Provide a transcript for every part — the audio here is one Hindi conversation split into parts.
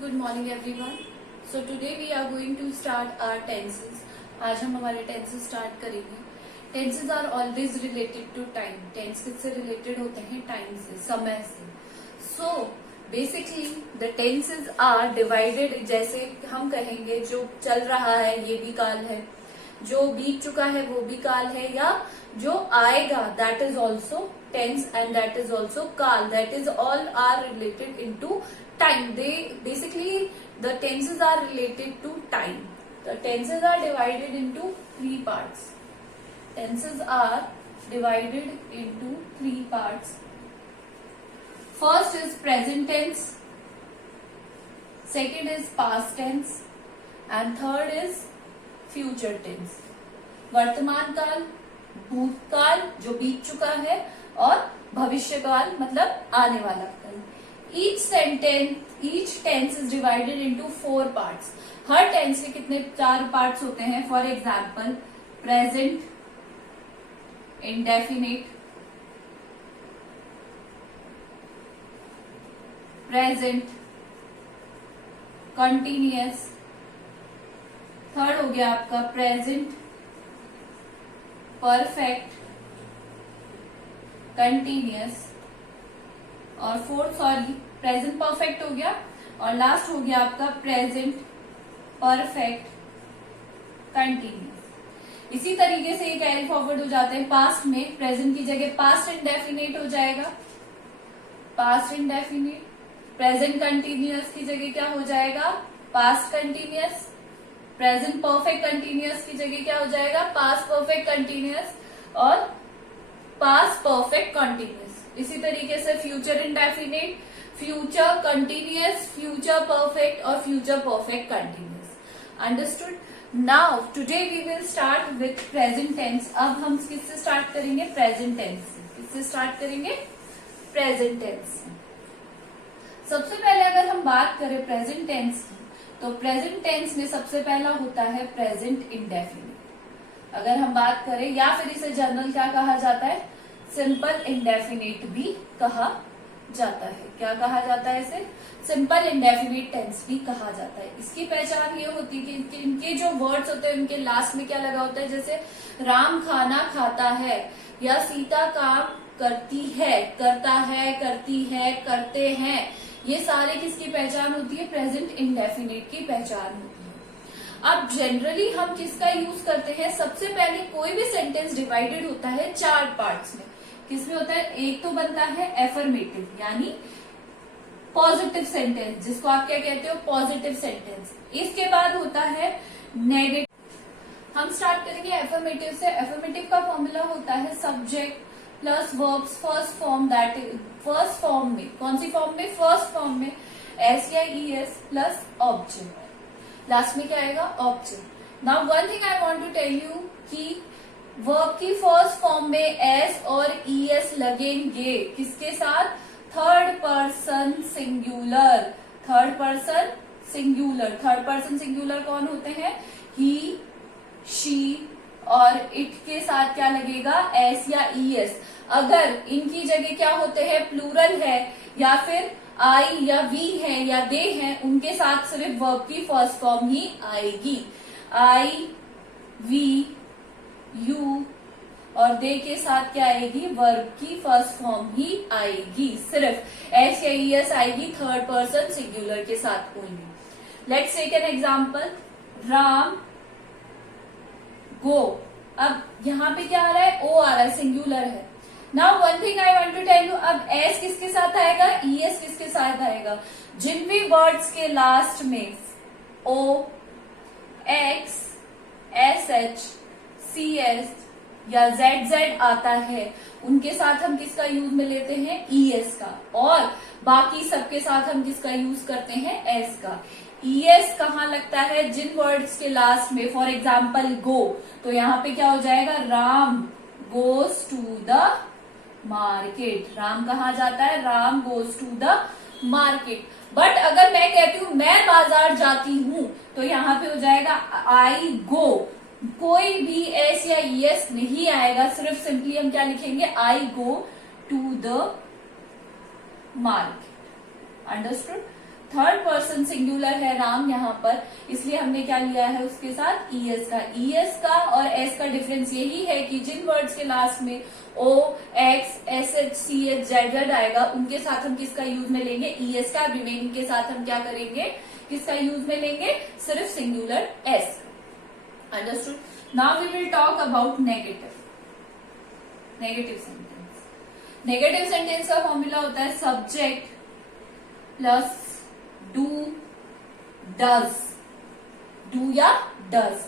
Good morning everyone. So today we are going to start our tenses. आज हम हमारे tenses start करेंगे. Tenses are always related to time. Tense किससे related होते हैं? Time से, समय से. So basically the tenses are divided. जैसे हम कहेंगे जो चल रहा है ये भी काल है, जो बीत चुका है वो भी काल है, या जो आएगा that is also tense and that is also काल. That is all are related into time. They basically the tenses are related to time. The tenses are divided into three parts. Tenses are divided into three parts. First is present tense, second is past tense and third is future tense. वर्तमान काल, भूतकाल जो बीत चुका है और भविष्य काल मतलब आने वाला काल. Each tense is divided into four parts. Her tense के कितने चार पार्ट्स होते हैं? For example present, indefinite, present, continuous. Third हो गया आपका प्रेजेंट, परफेक्ट, कंटिन्यूअस और फोर्थ प्रेजेंट परफेक्ट हो गया और लास्ट हो गया आपका प्रेजेंट परफेक्ट कंटिन्यूअस. इसी तरीके से ये कैरी फॉरवर्ड हो जाते हैं. पास्ट में प्रेजेंट की जगह पास्ट इंडेफिनिट हो जाएगा, पास्ट इंडेफिनिट. प्रेजेंट कंटिन्यूअस की जगह क्या हो जाएगा? Past continuous. Present perfect continuous की जगह क्या हो जाएगा? पास्ट परफेक्ट कंटिन्यूअस और पास्ट परफेक्ट कंटिन्यूअस. इसी तरीके से future indefinite, future continuous, future perfect और future perfect continuous. Understood? Now today we will start with present tense. अब हम किससे स्टार्ट करेंगे? प्रेजेंट टेंस से. किससे स्टार्ट करेंगे? प्रेजेंट टेंस से. सबसे पहले अगर हम बात करें प्रेजेंट टेंस की, तो प्रेजेंट टेंस में सबसे पहला होता है प्रेजेंट इंडेफिनिट. अगर हम बात करें या फिर इसे जनरल क्या कहा जाता है? सिंपल इंडेफिनिट भी कहा जाता है. क्या कहा जाता है इसे? सिंपल इंडेफिनिट टेंस भी कहा जाता है. इसकी पहचान ये होती है कि इनके जो वर्ड्स होते हैं उनके लास्ट में क्या लगा होता है. जैसे राम खाना खाता है या सीता काम करती है, करता है, करती है, करते हैं. ये सारे किसकी पहचान होती है? प्रेजेंट इंडेफिनिट की पहचान होती है. अब जनरली हम किसका यूज करते हैं? सबसे पहले कोई भी सेंटेंस डिवाइडेड होता है चार पार्ट्स में. किसमें होता है? एक तो बनता है एफर्मेटिव यानी पॉजिटिव सेंटेंस, जिसको आप क्या कहते हो? Positive sentence. इसके बाद होता है नेगेटिव. हम स्टार्ट करेंगे एफर्मेटिव से. एफर्मेटिव का फॉर्मूला होता है subject plus verbs first form. That is first form में. कौन सी फॉर्म में? फर्स्ट फॉर्म में एस या E S plus object. Last में क्या आएगा? Object. Now one thing I want to tell you कि वर्ब की फर्स्ट फॉर्म में एस और ई एस लगेंगे. किसके साथ? Third person singular. Third person singular. Third person singular कौन होते हैं? ही, शी और इट के साथ क्या लगेगा? एस या ई एस. अगर इनकी जगह क्या होते हैं? प्लूरल है या फिर आई या वी है या दे हैं, उनके साथ सिर्फ वर्ब की फर्स्ट फॉर्म ही आएगी. आई, वी, यू और दे के साथ क्या आएगी? वर्ब की फर्स्ट फॉर्म ही आएगी. सिर्फ एस या ई एस आएगी थर्ड पर्सन सिंगुलर के साथ only. Let's take an example. Ram go. अब यहाँ पे क्या आ रहा है? ओ आ रहा है, सिंगुलर है. Now one thing I want to tell you. अब एस किसके साथ आएगा? ई एस किसके साथ आएगा? जिन भी वर्ड्स के लास्ट में O, X, S H, C S या जेड जेड आता है उनके साथ हम किसका यूज में लेते हैं? ई एस का. और बाकी सबके साथ हम किसका यूज करते हैं? एस का. ई एस कहाँ लगता है? जिन वर्ड्स के लास्ट में. फॉर एग्जाम्पल गो, तो यहाँ पे क्या हो जाएगा? Ram goes to the market. Ram कहाँ जाता है? Ram goes to the market. But अगर मैं कहती हूं मैं बाजार जाती हूं, तो यहाँ पे हो जाएगा आई गो. कोई भी एस या एस नहीं आएगा. सिर्फ सिंपली हम क्या लिखेंगे? I go to the market. Understood? Third person singular है राम यहाँ पर, इसलिए हमने क्या लिया है उसके साथ ईएस का। ईएस का और एस का डिफरेंस यही है कि जिन वर्ड्स के लास्ट में O, X, S H, C H, Z Z आएगा उनके साथ हम किसका यूज में लेंगे, ईएस का। रिमेनिंग के साथ हम क्या करेंगे, किसका यूज में लेंगे, सिर्फ singular S. Understood. Now we will talk about negative sentence. Negative sentence का फॉर्मूला होता है subject plus do, does, do या डज।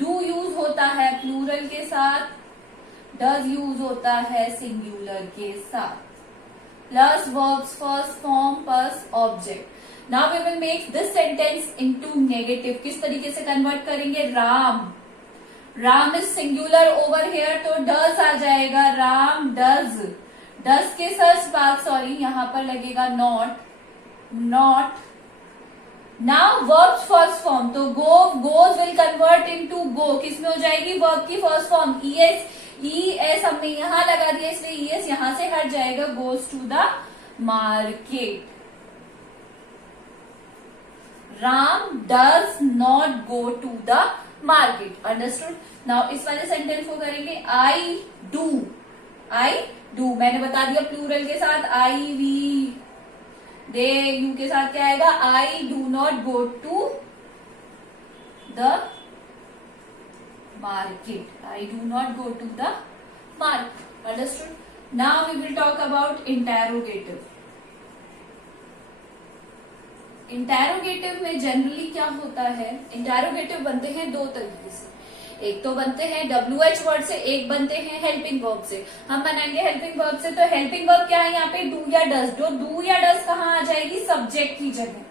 डू यूज होता है प्लूरल के साथ, डज यूज होता है सिंगुलर के साथ, plus verbs first form plus object. Now we will make this sentence into negative. किस तरीके से कन्वर्ट करेंगे, Ram, Ram is singular over here तो डज आ जाएगा, राम डज। डज के सर्च बाद सॉरी यहां पर लगेगा not, not. Now verbs first form तो go, goes will convert into go, किसमें हो जाएगी, वर्ब की फर्स्ट फॉर्म ईएस। ईएस हमने यहां लगा दिया इसलिए ईएस यहां से हट जाएगा, goes to the market. Ram does not go to the market. Understood. नाउ इस वाले सेंटेंस को करेंगे आई डू, आई डू मैंने बता दिया प्लूरल के साथ, आई वी दे यू के साथ क्या आएगा, I do not go to the market, I do not go to the market. Understood. Now we will talk about interrogative. Interrogative में जनरली क्या होता है, इंटेरोगेटिव बनते हैं दो तरीके से, एक तो बनते हैं WH वर्ड से, एक बनते हैं हेल्पिंग वर्ब से। हम बनाएंगे हेल्पिंग वर्ब से, तो हेल्पिंग वर्ब क्या है यहाँ पे, डू या डज। जो डू या डज कहाँ आ जाएगी, सब्जेक्ट की जगह,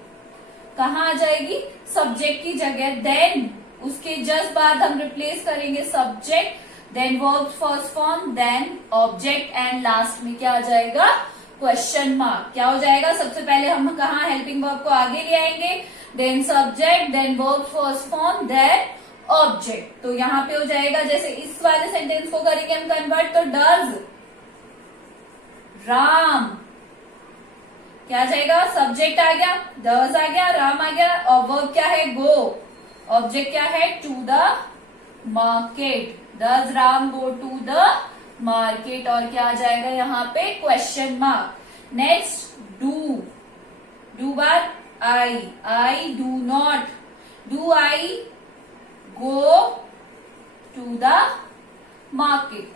कहाँ आ जाएगी, सब्जेक्ट की जगह। देन उसके जस्ट बाद हम रिप्लेस करेंगे subject, then verb first form, then object and last में क्या आ जाएगा, क्वेश्चन मार्क। क्या हो जाएगा, सबसे पहले हम कहाँ हेल्पिंग वर्ब को आगे ले आएंगे, then subject, then verb first form, then object. तो यहां पे हो जाएगा जैसे इस वाले सेंटेंस को करेंगे हम कन्वर्ट, तो डज राम क्या आ जाएगा, सब्जेक्ट आ गया, डज आ गया, राम आ गया, और वर्ब क्या है, गो, ऑब्जेक्ट क्या है, to the market. Does Ram go to the market, और क्या आ जाएगा यहाँ पे, question mark. Next do, do बाद I do not, do I go to the market,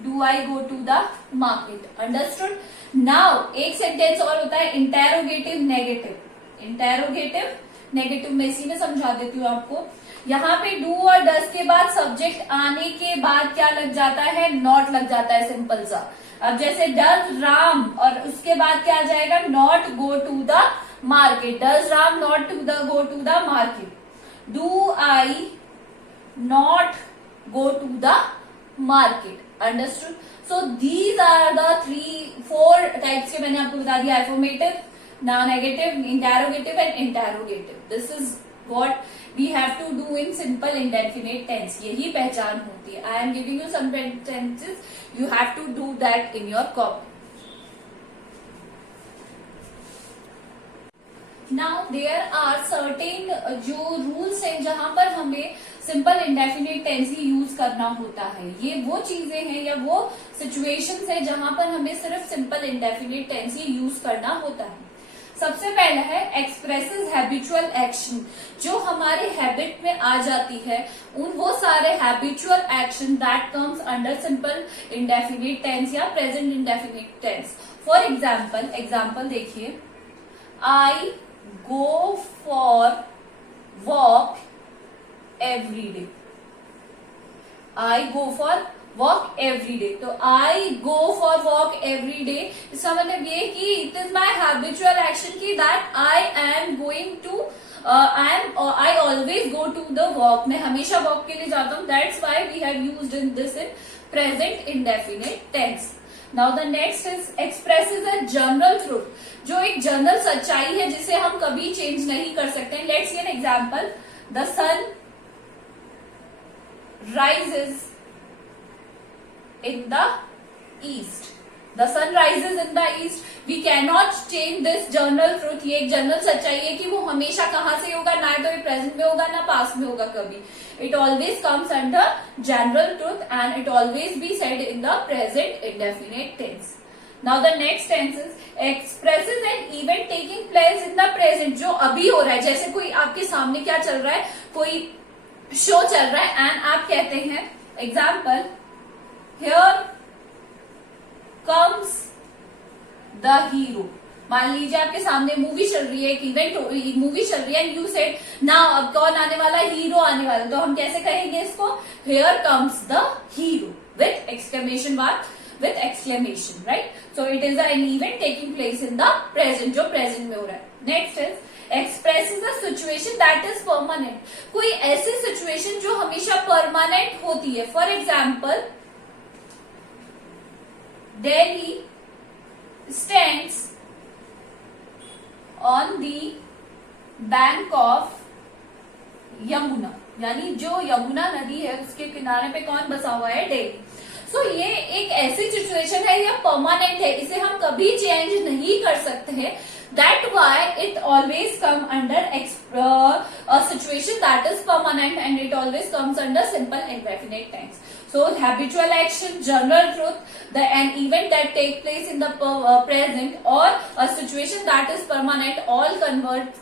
do I go to the market. Understood. Now एक सेंटेंस और होता है इंटेरोगेटिव नेगेटिव। इंटेरोगेटिव नेगेटिव में इसी में समझा देती हूँ आपको। यहाँ पे डू और डज के बाद सब्जेक्ट आने के बाद क्या लग जाता है, नॉट लग जाता है, सिंपल सा। अब जैसे डज राम और उसके बाद क्या आ जाएगा, not go to the market, does Ram not to the go to the market, do I not go to the market. Understood. So these are the 4 types के मैंने आपको बता दिया, affirmative, now negative, interrogative and interrogative. This is what we have to do in simple indefinite tense. यही पहचान होती है। I am giving you some sentences, you have to do that in your copy. Now there are certain जो रूल्स हैं जहां पर हमें सिंपल इंडेफिनिट टेंस ही यूज करना होता है। ये वो चीजें हैं या वो सिचुएशंस हैं जहां पर हमें सिर्फ सिंपल इंडेफिनिट टेंस ही यूज करना होता है। सबसे पहला है एक्सप्रेसेस हैबिचुअल एक्शन, जो हमारे हैबिट में आ जाती है, उन वो सारे habitual action that comes under simple indefinite tense या present indefinite tense. For example देखिए, I go for walk every day, I go for walk every day. तो I go for walk every day, इसका मतलब ये कि it is my habitual action की that I am going to I always go to the walk, मैं हमेशा वॉक के लिए जाता हूँ। That's why we have used in this in present indefinite tense. Now the next is expresses a general truth, जो एक जनरल सच्चाई है जिसे हम कभी चेंज नहीं कर सकते। Let's see an example, the sun rises in the east, the sun rises in the east। We can not change this general truth. ये एक जनरल सच्चाई है कि वो हमेशा कहां से होगा, ना तो ये प्रेजेंट में होगा ना पास्ट में होगा कभी। It always comes under general truth and it always be said in the present indefinite tense. Now the next tense is expresses an event taking place in the present, जो अभी हो रहा है। जैसे कोई आपके सामने क्या चल रहा है, कोई शो चल रहा है एंड आप कहते हैं example, here comes the hero. मान लीजिए आपके सामने मूवी चल रही है, एक इवेंट मूवी चल रही है एंड यू सेड नाउ अब कौन आने वाला, हीरो आने वाला। तो हम कैसे कहेंगे इसको, here comes the hero with exclamation mark, with exclamation, right? So it is an event taking place in the present, जो present में हो रहा है। Next is expresses a situation that is permanent, कोई ऐसी situation जो हमेशा permanent होती है। For example, Delhi stands on the bank of Yamuna, यानी जो यमुना नदी है उसके किनारे पे कौन बसा हुआ है, दिल्ली। सो ये एक ऐसी सिचुएशन है, या परमानेंट है, इसे हम कभी चेंज नहीं कर सकते हैं। That why it always come under a situation that is permanent and it always comes under simple indefinite tense. So habitual action, general truth, an event that take place in the present or a situation that is permanent, all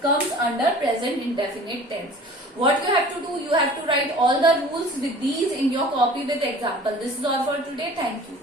comes under present indefinite tense. What you have to do, you have to write all the rules with these in your copy with example. This is all for today. Thank you.